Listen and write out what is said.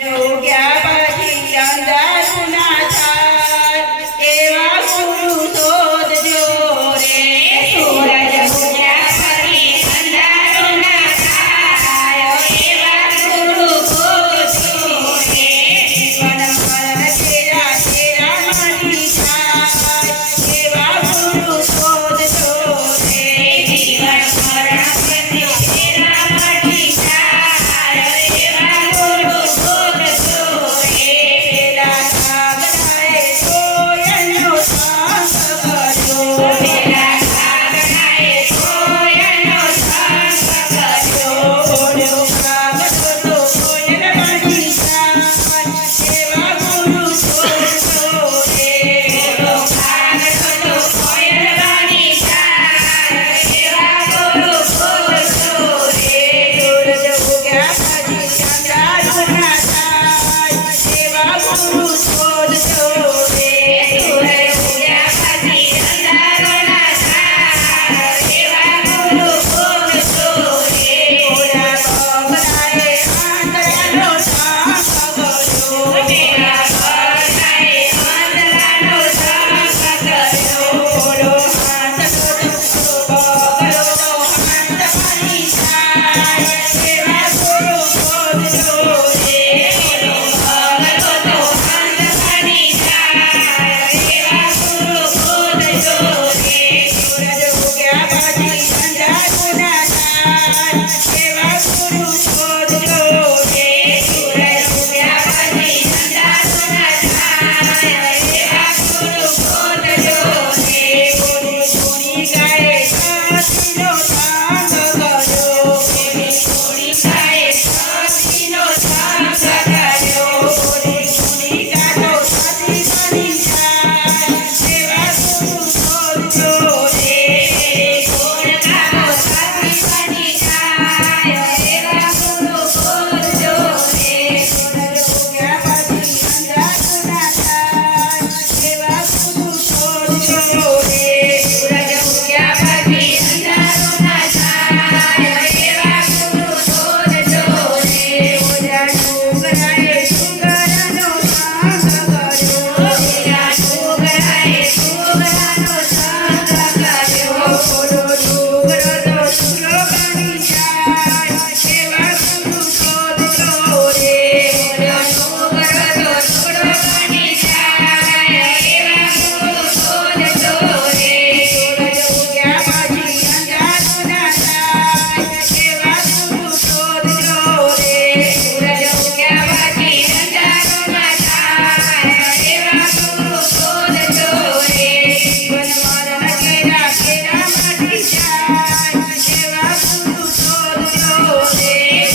જોગ્યા પછી અંધારું ના થાય એવા ગુરુ શોધજો રે. સૂરજ ઉગ્યા પછી અંધારું ના થાય એવા ગુરુ શોધજો રે. જીવન મરણ તેરા તેરા મારી થાય એવા ગુરુ શોધજો રે. જીવન મરણ પછી તેરા મારી થાય એવા ગુરુ શોધજો રે. પેલા કાગડાએ સોયનો સંગ કર્યો. પેલા કાગડાએ સોયનો સંગ કર્યો. ઓલો કાગડો તો સોયન બની જાય એવા ગુરુ શોધજો રે. ઓલો કાગડો તો સોયન બની જાય એવા ગુરુ શોધજો રે. સૂરજ ઉગ્યા પછી અંધારું ના થાય એવા ગુરુ શોધજો રે. સૂરજ ઉગ્યા પછી અંધારું ના થાય એવા ગુરુ શોધજો રે. ઓલા બગડાએ આંધળાનો સંગ કર્યો. પેલા બગડાએ આંધળાનો સંગ કર્યો. ઓલો આંધળો તો બગડો તો અંધ બની જાય એવા ગુરુ શોધજો રે. ઓલો બગડો તો અંધ બની જાય એવા ગુરુ શોધજો રે. સૂરજ ઉગ્યા પછી અંધારું ના થાય એવા ગુરુ શોધજો રે. સૂરજ ઉગ્યા પછી અંધારું ના થાય એવા ગુરુ શોધજો રે. ઓલી સોની ગાયે સાથીનો સંગ કર્યો. ઓલી સોની ગાયે સાથીનો સંગ કર્યો. ઓલી સોની ગાયો સાથી બની જાય એવા ગુરુ શોધજો રે. સોનગાનો સાથી બની જાય એવા ગુરુ શોધજો રે. સૂરજ ઉગ્યા પછી અંધારું ના થાય એવા ગુરુ શોધજો રે. સૂરજ ઉગ્યા પછી અંધારું ના થાય એવા ગુરુ શોધજો રે. ઓલા ડુંગરાએ ડુંગરાનો સંગ કર્યો. ઓલા ડુંગરાએ ડુંગરાનો સંગ કર્યો. ઓલો ડુંગરો તો સૂરો બની જાય એવા ગુરુ શોધજો રે. ઓલો ડુંગરો તો સૂરો બની જાય એવા ગુરુ શોધજો રે. સૂરજ ઉગ્યા પછી અંધારું ના થાય એવા ગુરુ શોધજો રે. સૂરજ ઉગ્યા પછી અંધારું ના થાય એવા ગુરુ શોધજો રે. જીવન મરણ તેરા તેરા મારી જાય એવા ગુરુ શોધજો રે.